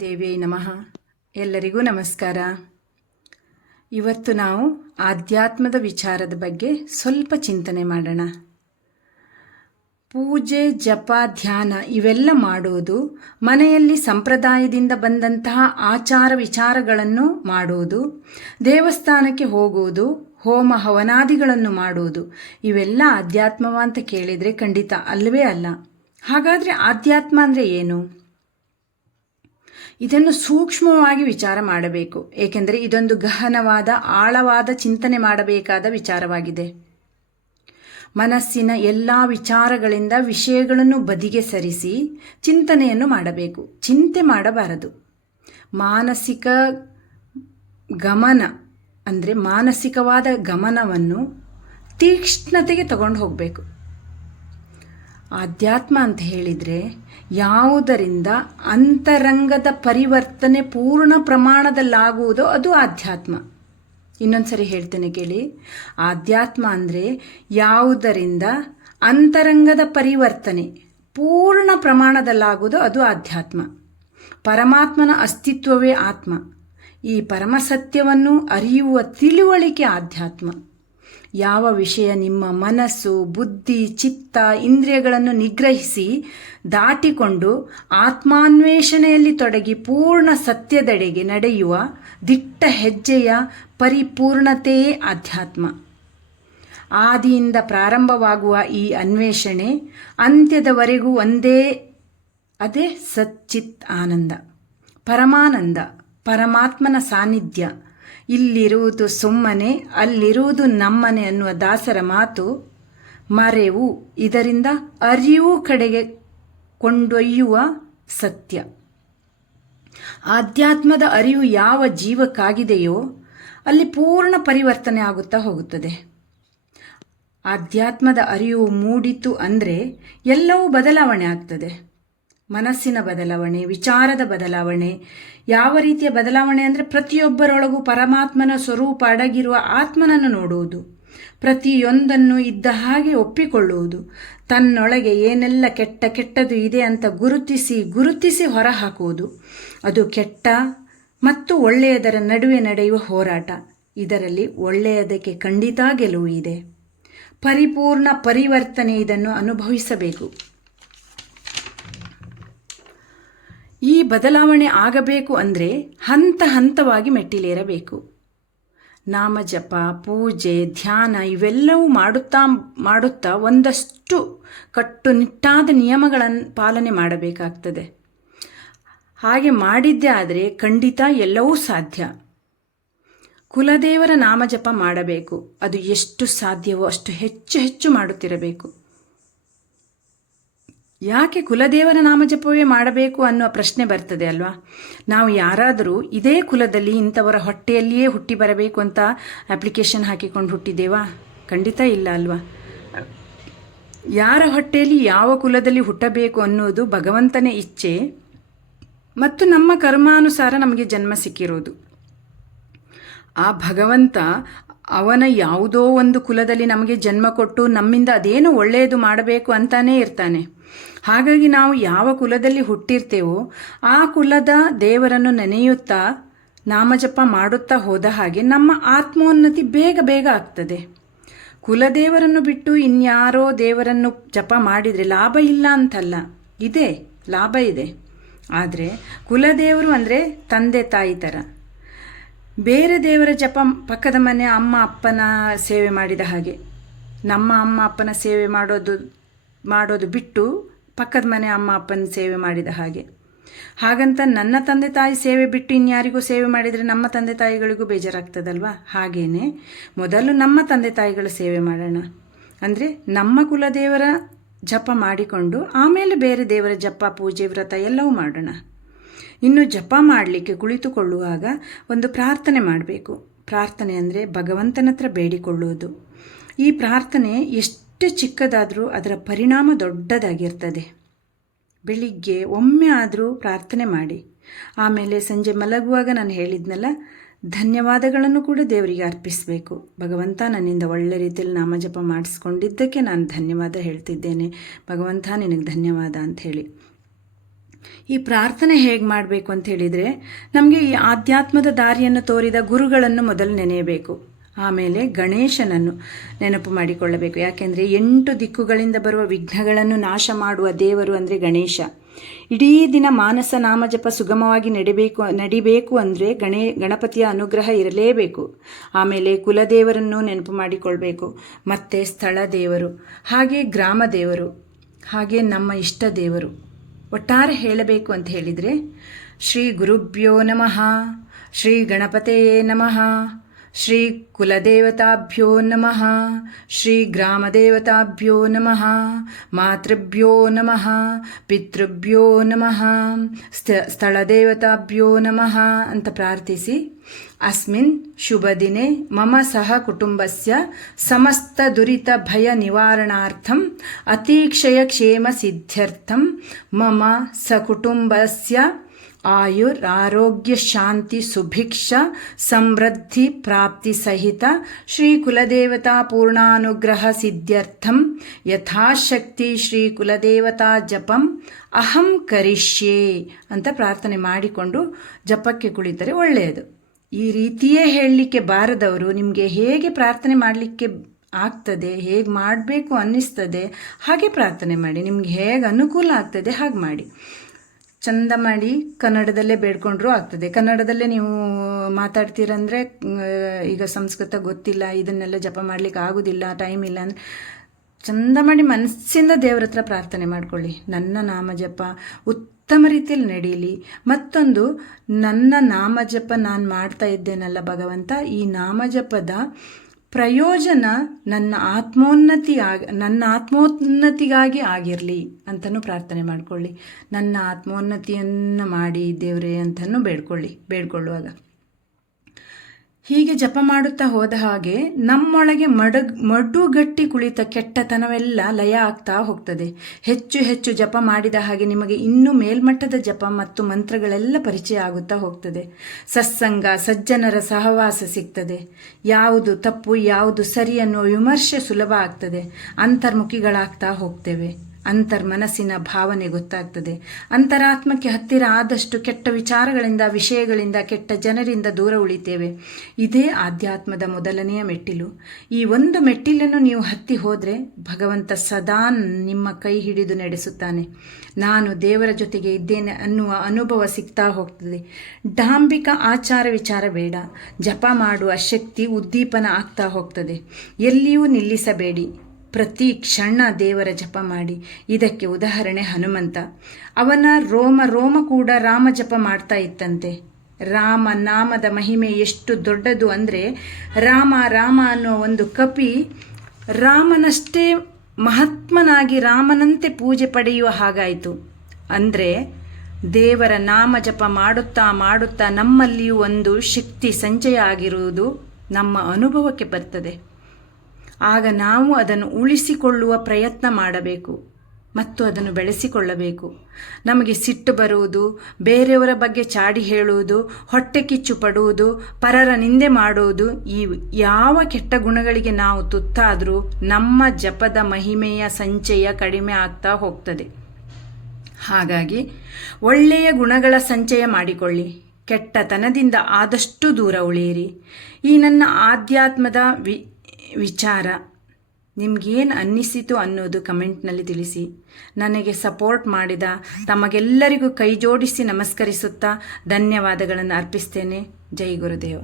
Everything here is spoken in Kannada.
ದೇವಿಯೈ ನಮಃ. ಎಲ್ಲರಿಗೂ ನಮಸ್ಕಾರ. ಇವತ್ತು ನಾವು ಆಧ್ಯಾತ್ಮದ ವಿಚಾರದ ಬಗ್ಗೆ ಸ್ವಲ್ಪ ಚಿಂತನೆ ಮಾಡೋಣ. ಪೂಜೆ, ಜಪ, ಧ್ಯಾನ ಇವೆಲ್ಲ ಮಾಡುವುದು ಮನೆಯಲ್ಲಿ ಸಂಪ್ರದಾಯದಿಂದ ಬಂದಂತಹ ಆಚಾರ ವಿಚಾರಗಳನ್ನು ಮಾಡುವುದು ದೇವಸ್ಥಾನಕ್ಕೆ ಹೋಗುವುದು ಹೋಮ ಹವನಾದಿಗಳನ್ನು ಮಾಡುವುದು ಇವೆಲ್ಲ ಅಧ್ಯಾತ್ಮವ ಅಂತ ಕೇಳಿದರೆ ಖಂಡಿತ ಅಲ್ಲವೇ ಅಲ್ಲ. ಹಾಗಾದರೆ ಆಧ್ಯಾತ್ಮ ಅಂದರೆ ಏನು? ಇದನ್ನು ಸೂಕ್ಷ್ಮವಾಗಿ ವಿಚಾರ ಮಾಡಬೇಕು, ಏಕೆಂದರೆ ಇದೊಂದು ಗಹನವಾದ, ಆಳವಾದ ಚಿಂತನೆ ಮಾಡಬೇಕಾದ ವಿಚಾರವಾಗಿದೆ. ಮನಸ್ಸಿನ ಎಲ್ಲ ವಿಚಾರಗಳಿಂದ ವಿಷಯಗಳನ್ನು ಬದಿಗೆ ಸರಿಸಿ ಚಿಂತನೆಯನ್ನು ಮಾಡಬೇಕು. ಚಿಂತೆ ಮಾಡಬಾರದು. ಮಾನಸಿಕ ಗಮನ, ಅಂದರೆ ಮಾನಸಿಕವಾದ ಗಮನವನ್ನು ತೀಕ್ಷ್ಣತೆಗೆ ತಗೊಂಡು ಹೋಗಬೇಕು. ಆಧ್ಯಾತ್ಮ ಅಂತ ಹೇಳಿದರೆ ಯಾವುದರಿಂದ ಅಂತರಂಗದ ಪರಿವರ್ತನೆ ಪೂರ್ಣ ಪ್ರಮಾಣದಲ್ಲಾಗುವುದೋ ಅದು ಆಧ್ಯಾತ್ಮ. ಇನ್ನೊಂದ್ಸರಿ ಹೇಳ್ತೇನೆ ಕೇಳಿ. ಆಧ್ಯಾತ್ಮ ಅಂದರೆ ಯಾವುದರಿಂದ ಅಂತರಂಗದ ಪರಿವರ್ತನೆ ಪೂರ್ಣ ಪ್ರಮಾಣದಲ್ಲಾಗುವುದೋ ಅದು ಆಧ್ಯಾತ್ಮ. ಪರಮಾತ್ಮನ ಅಸ್ತಿತ್ವವೇ ಆತ್ಮ. ಈ ಪರಮಸತ್ಯವನ್ನು ಅರಿಯುವ ತಿಳುವಳಿಕೆ ಆಧ್ಯಾತ್ಮ. ಯಾವ ವಿಷಯ ನಿಮ್ಮ ಮನಸ್ಸು, ಬುದ್ಧಿ, ಚಿತ್ತ, ಇಂದ್ರಿಯಗಳನ್ನು ನಿಗ್ರಹಿಸಿ, ದಾಟಿಕೊಂಡು ಆತ್ಮಾನ್ವೇಷಣೆಯಲ್ಲಿ ತೊಡಗಿ ಪೂರ್ಣ ಸತ್ಯದೆಡೆಗೆ ನಡೆಯುವ ದಿಟ್ಟ ಹೆಜ್ಜೆಯ ಪರಿಪೂರ್ಣತೆಯೇ ಆಧ್ಯಾತ್ಮ ಆದಿಯಿಂದ ಪ್ರಾರಂಭವಾಗುವ ಈ ಅನ್ವೇಷಣೆ ಅಂತ್ಯದವರೆಗೂ ಒಂದೇ, ಅದೇ ಸಚ್ಚಿತ್ ಆನಂದ, ಪರಮಾನಂದ, ಪರಮಾತ್ಮನ ಸಾನ್ನಿಧ್ಯ. ಇಲ್ಲಿರುವುದು ಸುಮ್ಮನೆ, ಅಲ್ಲಿರುವುದು ನಮ್ಮನೆ ಅನ್ನುವ ದಾಸರ ಮಾತು, ಮರೆವು ಇದರಿಂದ ಅರಿವು ಕಡೆಗೆ ಕೊಂಡೊಯ್ಯುವ ಸತ್ಯ. ಆಧ್ಯಾತ್ಮದ ಅರಿವು ಯಾವ ಜೀವಕ್ಕಾಗಿದೆಯೋ, ಅಲ್ಲಿ ಪೂರ್ಣ ಪರಿವರ್ತನೆ ಆಗುತ್ತಾ ಹೋಗುತ್ತದೆ. ಆಧ್ಯಾತ್ಮದ ಅರಿವು ಮೂಡಿತು ಅಂದರೆ ಎಲ್ಲವೂ ಬದಲಾವಣೆ ಆಗ್ತದೆ. ಮನಸ್ಸಿನ ಬದಲಾವಣೆ, ವಿಚಾರದ ಬದಲಾವಣೆ. ಯಾವ ರೀತಿಯ ಬದಲಾವಣೆ ಅಂದರೆ ಪ್ರತಿಯೊಬ್ಬರೊಳಗೂ ಪರಮಾತ್ಮನ ಸ್ವರೂಪ ಅಡಗಿರುವ ಆತ್ಮನನ್ನು ನೋಡುವುದು. ಪ್ರತಿಯೊಂದನ್ನು ಇದ್ದ ಹಾಗೆ ಒಪ್ಪಿಕೊಳ್ಳುವುದು. ತನ್ನೊಳಗೆ ಏನೆಲ್ಲ ಕೆಟ್ಟ ಕೆಟ್ಟದು ಇದೆ ಅಂತ ಗುರುತಿಸಿ ಗುರುತಿಸಿ ಹೊರಹಾಕುವುದು. ಅದು ಕೆಟ್ಟ ಮತ್ತು ಒಳ್ಳೆಯದರ ನಡುವೆ ನಡೆಯುವ ಹೋರಾಟ. ಇದರಲ್ಲಿ ಒಳ್ಳೆಯದಕ್ಕೆ ಖಂಡಿತ ಗೆಲುವು ಇದೆ. ಪರಿಪೂರ್ಣ ಪರಿವರ್ತನೆ ಇದನ್ನು ಅನುಭವಿಸಬೇಕು. ಈ ಬದಲಾವಣೆ ಆಗಬೇಕು ಅಂದರೆ ಹಂತ ಹಂತವಾಗಿ ಮೆಟ್ಟಿಲೇರಬೇಕು. ನಾಮ ಜಪ, ಪೂಜೆ, ಧ್ಯಾನ ಇವೆಲ್ಲವೂ ಮಾಡುತ್ತಾ ಮಾಡುತ್ತಾ ಒಂದಷ್ಟು ಕಟ್ಟುನಿಟ್ಟಾದ ನಿಯಮಗಳನ್ನು ಪಾಲನೆ ಮಾಡಬೇಕಾಗ್ತದೆ. ಹಾಗೆ ಮಾಡಿದ್ದೇ ಆದರೆ ಖಂಡಿತ ಎಲ್ಲವೂ ಸಾಧ್ಯ. ಕುಲದೇವರ ನಾಮಜಪ ಮಾಡಬೇಕು. ಅದು ಎಷ್ಟು ಸಾಧ್ಯವೋ ಅಷ್ಟು ಹೆಚ್ಚು ಹೆಚ್ಚು ಮಾಡುತ್ತಿರಬೇಕು. ಯಾಕೆ ಕುಲದೇವರ ನಾಮಜಪವೇ ಮಾಡಬೇಕು ಅನ್ನುವ ಪ್ರಶ್ನೆ ಬರ್ತದೆ ಅಲ್ವಾ? ನಾವು ಯಾರಾದರೂ ಇದೇ ಕುಲದಲ್ಲಿ ಇಂಥವರ ಹೊಟ್ಟೆಯಲ್ಲಿಯೇ ಹುಟ್ಟಿ ಬರಬೇಕು ಅಂತ ಅಪ್ಲಿಕೇಶನ್ ಹಾಕಿಕೊಂಡು ಹುಟ್ಟಿದ್ದೇವಾ? ಖಂಡಿತ ಇಲ್ಲ ಅಲ್ವಾ? ಯಾರ ಹೊಟ್ಟೆಯಲ್ಲಿ ಯಾವ ಕುಲದಲ್ಲಿ ಹುಟ್ಟಬೇಕು ಅನ್ನೋದು ಭಗವಂತನೇ ಇಚ್ಛೆ ಮತ್ತು ನಮ್ಮ ಕರ್ಮಾನುಸಾರ ನಮಗೆ ಜನ್ಮ ಸಿಕ್ಕಿರೋದು. ಆ ಭಗವಂತ ಅವನ ಯಾವುದೋ ಒಂದು ಕುಲದಲ್ಲಿ ನಮಗೆ ಜನ್ಮ ಕೊಟ್ಟು ನಮ್ಮಿಂದ ಅದೇನು ಒಳ್ಳೆಯದು ಮಾಡಬೇಕು ಅಂತಾನೇ ಇರ್ತಾನೆ. ಹಾಗಾಗಿ ನಾವು ಯಾವ ಕುಲದಲ್ಲಿ ಹುಟ್ಟಿರ್ತೇವೋ ಆ ಕುಲದ ದೇವರನ್ನು ನೆನೆಯುತ್ತಾ ನಾಮಜಪ ಮಾಡುತ್ತಾ ಹೋದ ಹಾಗೆ ನಮ್ಮ ಆತ್ಮೋನ್ನತಿ ಬೇಗ ಬೇಗ ಆಗ್ತದೆ. ಕುಲದೇವರನ್ನು ಬಿಟ್ಟು ಇನ್ಯಾರೋ ದೇವರನ್ನು ಜಪ ಮಾಡಿದರೆ ಲಾಭ ಇಲ್ಲ ಅಂತಲ್ಲ. ಇದೆ, ಲಾಭ ಇದೆ. ಆದರೆ ಕುಲದೇವರು ಅಂದರೆ ತಂದೆ ತಾಯಿ ಥರ ಬೇರೆ ದೇವರ ಜಪ ಪಕ್ಕದ ಮನೆ ಅಮ್ಮ ಅಪ್ಪನ ಸೇವೆ ಮಾಡಿದ ಹಾಗೆ. ನಮ್ಮ ಅಮ್ಮ ಅಪ್ಪನ ಸೇವೆ ಮಾಡೋದು ಮಾಡೋದು ಬಿಟ್ಟು ಪಕ್ಕದ ಮನೆ ಅಮ್ಮ ಅಪ್ಪನ ಸೇವೆ ಮಾಡಿದ ಹಾಗೆ. ಹಾಗಂತ ನನ್ನ ತಂದೆ ತಾಯಿ ಸೇವೆ ಬಿಟ್ಟು ಇನ್ಯಾರಿಗೂ ಸೇವೆ ಮಾಡಿದರೆ ನಮ್ಮ ತಂದೆ ತಾಯಿಗಳಿಗೂ ಬೇಜಾರಾಗ್ತದಲ್ವಾ? ಹಾಗೇನೆ ಮೊದಲು ನಮ್ಮ ತಂದೆ ತಾಯಿಗಳ ಸೇವೆ ಮಾಡೋಣ. ಅಂದರೆ ನಮ್ಮ ಕುಲದೇವರ ಜಪ ಮಾಡಿಕೊಂಡು ಆಮೇಲೆ ಬೇರೆ ದೇವರ ಜಪ, ಪೂಜೆ, ವ್ರತ ಎಲ್ಲವೂ ಮಾಡೋಣ. ಇನ್ನು ಜಪ ಮಾಡಲಿಕ್ಕೆ ಕುಳಿತುಕೊಳ್ಳುವಾಗ ಒಂದು ಪ್ರಾರ್ಥನೆ ಮಾಡಬೇಕು. ಪ್ರಾರ್ಥನೆ ಅಂದರೆ ಭಗವಂತನ ಹತ್ರ ಬೇಡಿಕೊಳ್ಳುವುದು. ಈ ಪ್ರಾರ್ಥನೆ ಎಷ್ಟು ಚಿಕ್ಕದಾದರೂ ಅದರ ಪರಿಣಾಮ ದೊಡ್ಡದಾಗಿರ್ತದೆ. ಬೆಳಿಗ್ಗೆ ಒಮ್ಮೆ ಆದರೂ ಪ್ರಾರ್ಥನೆ ಮಾಡಿ. ಆಮೇಲೆ ಸಂಜೆ ಮಲಗುವಾಗ ನಾನು ಹೇಳಿದ್ನಲ್ಲ, ಧನ್ಯವಾದಗಳನ್ನು ಕೂಡ ದೇವರಿಗೆ ಅರ್ಪಿಸಬೇಕು. ಭಗವಂತ ನನ್ನಿಂದ ಒಳ್ಳೆ ರೀತಿಯಲ್ಲಿ ನಾಮಜಪ ಮಾಡಿಸ್ಕೊಂಡಿದ್ದಕ್ಕೆ ನಾನು ಧನ್ಯವಾದ ಹೇಳ್ತಿದ್ದೇನೆ. ಭಗವಂತ ನಿನಗೆ ಧನ್ಯವಾದ ಅಂಥೇಳಿ ಈ ಪ್ರಾರ್ಥನೆ ಹೇಗೆ ಮಾಡಬೇಕು ಅಂತ ಹೇಳಿದರೆ, ನಮಗೆ ಈ ಆಧ್ಯಾತ್ಮದ ದಾರಿಯನ್ನು ತೋರಿದ ಗುರುಗಳನ್ನು ಮೊದಲು ನೆನೆಯಬೇಕು. ಆಮೇಲೆ ಗಣೇಶನನ್ನು ನೆನಪು ಮಾಡಿಕೊಳ್ಳಬೇಕು. ಯಾಕೆಂದರೆ ಎಂಟು ದಿಕ್ಕುಗಳಿಂದ ಬರುವ ವಿಘ್ನಗಳನ್ನು ನಾಶ ಮಾಡುವ ದೇವರು ಅಂದರೆ ಗಣೇಶ. ಇಡೀ ದಿನ ಮಾನಸ ನಾಮಜಪ ಸುಗಮವಾಗಿ ನಡಿಬೇಕು ನಡಿಬೇಕು ಅಂದರೆ ಗಣೇ, ಗಣಪತಿಯ ಅನುಗ್ರಹ ಇರಲೇಬೇಕು. ಆಮೇಲೆ ಕುಲದೇವರನ್ನು ನೆನಪು ಮಾಡಿಕೊಳ್ಬೇಕು. ಮತ್ತು ಸ್ಥಳ ದೇವರು, ಹಾಗೆ ಗ್ರಾಮ ದೇವರು, ಹಾಗೆ ನಮ್ಮ ಇಷ್ಟ ದೇವರು. ಒಟ್ಟಾರೆ ಹೇಳಬೇಕು ಅಂತ ಹೇಳಿದರೆ ಶ್ರೀ ಗುರುಭ್ಯೋ ನಮಃ ಶ್ರೀ ಗಣಪತೆಯೇ ನಮಃ ಶ್ರೀ ಕುಲದೇವತಾಭ್ಯೋ ನಮಃ ಶ್ರೀ ಗ್ರಾಮದೇವತಾಭ್ಯೋ ನಮಃ ಮಾತೃಭ್ಯೋ ನಮಃ ಪಿತೃಭ್ಯೋ ನಮಃ ಸ್ಥಳದೇವತಾಭ್ಯೋ ನಮಃ ಅಂತ ಪ್ರಾರ್ಥಿಸಿ. ಅಸ್ಮಿನ್ ಶುಭ ದಿನೆ ಮಮ ಸಹ ಕುಟುಂಬಸ್ಯ ಸಮಸ್ತ ದುರಿತ ಭಯ ನಿವಾರಣಾರ್ಥಂ ಅತೀಕ್ಷಯ ಕ್ಷೇಮ ಸಿದ್ಧ್ಯರ್ಥಂ. ಮಮ ಸಕುಟುಂಬಸ್ಯ ಆಯುರ್ ಆರೋಗ್ಯ ಶಾಂತಿ ಸುಭಿಕ್ಷ ಸಮೃದ್ಧಿ ಪ್ರಾಪ್ತಿ ಸಹಿತ ಶ್ರೀ ಕುಲದೇವತಾ ಪೂರ್ಣಾನುಗ್ರಹ ಸಿದ್ಧ್ಯರ್ಥಂ ಯಥಾಶಕ್ತಿ ಶ್ರೀ ಕುಲದೇವತಾ ಜಪಂ ಅಹಂ ಕರಿಷ್ಯೆ ಅಂತ ಪ್ರಾರ್ಥನೆ ಮಾಡಿಕೊಂಡು ಜಪಕ್ಕೆ ಕುಳಿತರೆ ಒಳ್ಳೆಯದು. ಈ ರೀತಿಯೇ ಹೇಳಲಿಕ್ಕೆ ಬಾರದವರು ನಿಮಗೆ ಹೇಗೆ ಪ್ರಾರ್ಥನೆ ಮಾಡಲಿಕ್ಕೆ ಆಗ್ತದೆ, ಹೇಗೆ ಮಾಡಬೇಕು ಅನ್ನಿಸ್ತದೆ ಹಾಗೆ ಪ್ರಾರ್ಥನೆ ಮಾಡಿ. ನಿಮ್ಗೆ ಹೇಗೆ ಅನುಕೂಲ ಆಗ್ತದೆ ಹಾಗೆ ಮಾಡಿ. ಚಂದ ಮಾಡಿ ಕನ್ನಡದಲ್ಲೇ ಬೇಡ್ಕೊಂಡ್ರೂ ಆಗ್ತದೆ. ಕನ್ನಡದಲ್ಲೇ ನೀವು ಮಾತಾಡ್ತೀರಂದರೆ ಈಗ ಸಂಸ್ಕೃತ ಗೊತ್ತಿಲ್ಲ, ಇದನ್ನೆಲ್ಲ ಜಪ ಮಾಡ್ಲಿಕ್ಕೆ ಆಗೋದಿಲ್ಲ ಟೈಮ್ ಇಲ್ಲ ಅಂದರೆ ಚಂದ ಮಾಡಿ ಮನಸ್ಸಿಂದ ದೇವ್ರ ಹತ್ರ ಪ್ರಾರ್ಥನೆ ಮಾಡ್ಕೊಳ್ಳಿ. ನನ್ನ ನಾಮ ಜಪ ಉತ್ತಮ ರೀತಿಯಲ್ಲಿ ನಡೀಲಿ. ಮತ್ತೊಂದು, ನನ್ನ ನಾಮ ಜಪ ನಾನು ಮಾಡ್ತಾ ಇದ್ದೇನಲ್ಲ ಭಗವಂತ, ಈ ನಾಮಜಪದ ಪ್ರಯೋಜನ ನನ್ನ ಆತ್ಮೋನ್ನತಿ ಆಗ, ನನ್ನ ಆತ್ಮೋನ್ನತಿಗಾಗಿ ಆಗಿರಲಿ ಅಂತಲೂ ಪ್ರಾರ್ಥನೆ ಮಾಡಿಕೊಳ್ಳಿ. ನನ್ನ ಆತ್ಮೋನ್ನತಿಯನ್ನು ಮಾಡಿ ದೇವರೇ ಅಂತಲೂ ಬೇಡ್ಕೊಳ್ಳಿ, ಬೇಡ್ಕೊಳ್ಳುವಾಗ. ಹೀಗೆ ಜಪ ಮಾಡುತ್ತಾ ಹೋದ ಹಾಗೆ ನಮ್ಮೊಳಗೆ ಮಡಗ್ ಮಡುಗಟ್ಟಿ ಕುಳಿತ ಕೆಟ್ಟತನವೆಲ್ಲ ಲಯ ಆಗ್ತಾ ಹೋಗ್ತದೆ. ಹೆಚ್ಚು ಹೆಚ್ಚು ಜಪ ಮಾಡಿದ ಹಾಗೆ ನಿಮಗೆ ಇನ್ನೂ ಮೇಲ್ಮಟ್ಟದ ಜಪ ಮತ್ತು ಮಂತ್ರಗಳೆಲ್ಲ ಪರಿಚಯ ಆಗುತ್ತಾ ಹೋಗ್ತದೆ. ಸತ್ಸಂಗ, ಸಜ್ಜನರ ಸಹವಾಸ ಸಿಗ್ತದೆ. ಯಾವುದು ತಪ್ಪು, ಯಾವುದು ಸರಿ ಅನ್ನುವ ವಿಮರ್ಶೆ ಸುಲಭ ಆಗ್ತದೆ. ಅಂತರ್ಮುಖಿಗಳಾಗ್ತಾ ಹೋಗ್ತೇವೆ. ಅಂತರ್ಮನಸ್ಸಿನ ಭಾವನೆ ಗೊತ್ತಾಗ್ತದೆ. ಅಂತರಾತ್ಮಕ್ಕೆ ಹತ್ತಿರ ಆದಷ್ಟು ಕೆಟ್ಟ ವಿಚಾರಗಳಿಂದ, ವಿಷಯಗಳಿಂದ, ಕೆಟ್ಟ ಜನರಿಂದ ದೂರ ಉಳಿತೇವೆ. ಇದೇ ಆಧ್ಯಾತ್ಮದ ಮೊದಲನೆಯ ಮೆಟ್ಟಿಲು. ಈ ಒಂದು ಮೆಟ್ಟಿಲನ್ನು ನೀವು ಹತ್ತಿ ಹೋದರೆ ಭಗವಂತ ಸದಾ ನಿಮ್ಮ ಕೈ ಹಿಡಿದು ನಡೆಸುತ್ತಾನೆ. ನಾನು ದೇವರ ಜೊತೆಗೆ ಇದ್ದೇನೆ ಅನ್ನುವ ಅನುಭವ ಸಿಗ್ತಾ ಹೋಗ್ತದೆ. ಡಾಂಬಿಕ ಆಚಾರ ವಿಚಾರ ಬೇಡ. ಜಪ ಮಾಡುವ ಶಕ್ತಿ ಉದ್ದೀಪನ ಆಗ್ತಾ ಹೋಗ್ತದೆ. ಎಲ್ಲಿಯೂ ನಿಲ್ಲಿಸಬೇಡಿ. ಪ್ರತಿ ಕ್ಷಣ ದೇವರ ಜಪ ಮಾಡಿ. ಇದಕ್ಕೆ ಉದಾಹರಣೆ ಹನುಮಂತ. ಅವನ ರೋಮ ರೋಮ ಕೂಡ ರಾಮ ಜಪ ಮಾಡ್ತಾ ಇತ್ತಂತೆ. ರಾಮ ನಾಮದ ಮಹಿಮೆ ಎಷ್ಟು ದೊಡ್ಡದು ಅಂದರೆ ರಾಮ ರಾಮ ಅನ್ನೋ ಒಂದು ಕಪಿ ರಾಮನಷ್ಟೇ ಮಹಾತ್ಮನಾಗಿ ರಾಮನಂತೆ ಪೂಜೆ ಪಡೆಯುವ ಹಾಗಾಯಿತು. ಅಂದರೆ ದೇವರ ನಾಮ ಜಪ ಮಾಡುತ್ತಾ ಮಾಡುತ್ತಾ ನಮ್ಮಲ್ಲಿಯೂ ಒಂದು ಶಕ್ತಿ ಸಂಚಯ ಆಗಿರುವುದು ನಮ್ಮ ಅನುಭವಕ್ಕೆ ಬರ್ತದೆ. ಆಗ ನಾವು ಅದನ್ನು ಉಳಿಸಿಕೊಳ್ಳುವ ಪ್ರಯತ್ನ ಮಾಡಬೇಕು ಮತ್ತು ಅದನ್ನು ಬೆಳೆಸಿಕೊಳ್ಳಬೇಕು. ನಮಗೆ ಸಿಟ್ಟು ಬರುವುದು, ಬೇರೆಯವರ ಬಗ್ಗೆ ಚಾಡಿ ಹೇಳುವುದು, ಹೊಟ್ಟೆ ಕಿಚ್ಚು ಪಡುವುದು, ಪರರ ನಿಂದೆ ಮಾಡುವುದು, ಈ ಯಾವ ಕೆಟ್ಟ ಗುಣಗಳಿಗೆ ನಾವು ತುತ್ತಾದರೂ ನಮ್ಮ ಜಪದ ಮಹಿಮೆಯ ಸಂಚಯ ಕಡಿಮೆ ಆಗ್ತಾ ಹೋಗ್ತದೆ. ಹಾಗಾಗಿ ಒಳ್ಳೆಯ ಗುಣಗಳ ಸಂಚಯ ಮಾಡಿಕೊಳ್ಳಿ. ಕೆಟ್ಟತನದಿಂದ ಆದಷ್ಟು ದೂರ ಉಳಿಯಿರಿ. ಈ ನನ್ನ ಆಧ್ಯಾತ್ಮದ ವಿ ವಿಚಾರ. ನಿಮಗೇನು ಅನ್ನಿಸಿತು ಅನ್ನೋದು ಕಮೆಂಟ್ನಲ್ಲಿ ತಿಳಿಸಿ. ನನಗೆ ಸಪೋರ್ಟ್ ಮಾಡಿದ ತಮಗೆಲ್ಲರಿಗೂ ಕೈ ಜೋಡಿಸಿ ನಮಸ್ಕರಿಸುತ್ತಾ ಧನ್ಯವಾದಗಳನ್ನು ಅರ್ಪಿಸ್ತೇನೆ. ಜೈ ಗುರುದೇವ.